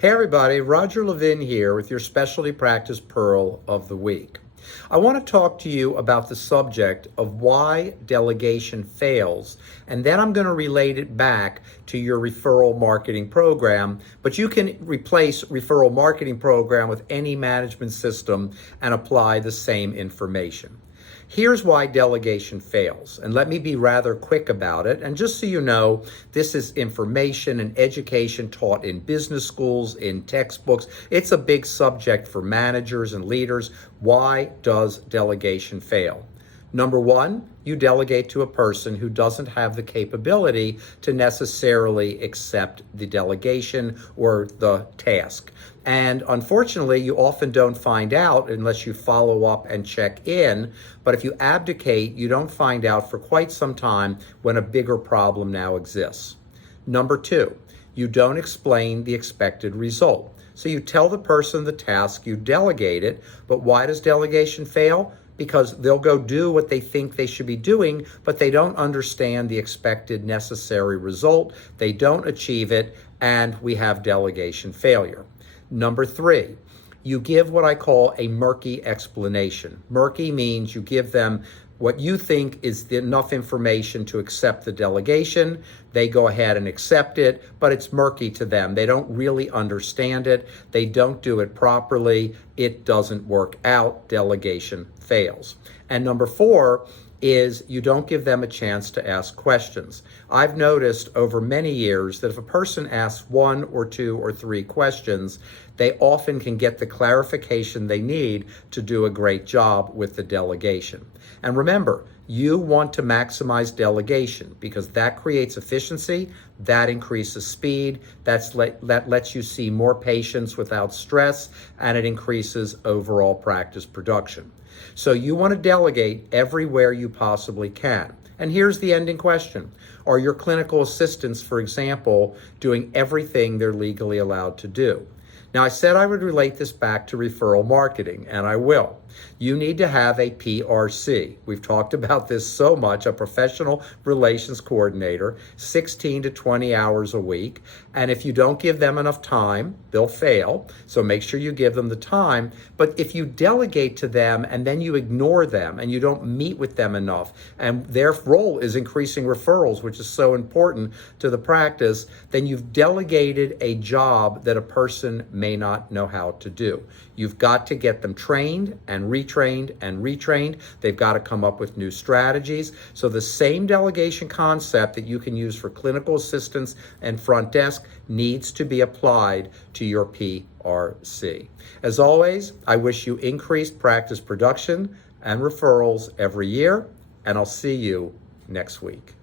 Hey everybody, Roger Levin here with your Specialty Practice Pearl of the Week. I want to talk to you about the subject of why delegation fails, and then I'm going to relate it back to your referral marketing program, but you can replace referral marketing program with any management system and apply the same information. Here's why delegation fails, and let me be rather quick about it. And just so you know, this is information and education taught in business schools, in textbooks. It's a big subject for managers and leaders. Why does delegation fail? Number one, you delegate to a person who doesn't have the capability to necessarily accept the delegation or the task. And unfortunately, you often don't find out unless you follow up and check in. But if you abdicate, you don't find out for quite some time when a bigger problem now exists. Number two, you don't explain the expected result. So you tell the person the task, you delegate it, but why does delegation fail? Because they'll go do what they think they should be doing, but they don't understand the expected necessary result. They don't achieve it, and we have delegation failure. Number three, you give what I call a murky explanation. Murky means you give them what you think is enough information to accept the delegation. They go ahead and accept it, but it's murky to them. They don't really understand it. They don't do it properly. It doesn't work out. Delegation fails. And number four is you don't give them a chance to ask questions. I've noticed over many years that if a person asks one or two or three questions, they often can get the clarification they need to do a great job with the delegation. And remember, you want to maximize delegation because that creates efficiency, that increases speed, that lets you see more patients without stress, and it increases overall practice production. So you want to delegate everywhere you possibly can. And here's the ending question. Are your clinical assistants, for example, doing everything they're legally allowed to do? Now, I said I would relate this back to referral marketing, and I will. You need to have a PRC. We've talked about this so much, a professional relations coordinator, 16 to 20 hours a week. And if you don't give them enough time, they'll fail. So make sure you give them the time. But if you delegate to them and then you ignore them and you don't meet with them enough, and their role is increasing referrals, which is so important to the practice, then you've delegated a job that a person may not know how to do. You've got to get them trained and retrained and retrained. They've got to come up with new strategies. So the same delegation concept that you can use for clinical assistants and front desk needs to be applied to your PRC. As always, I wish you increased practice production and referrals every year, and I'll see you next week.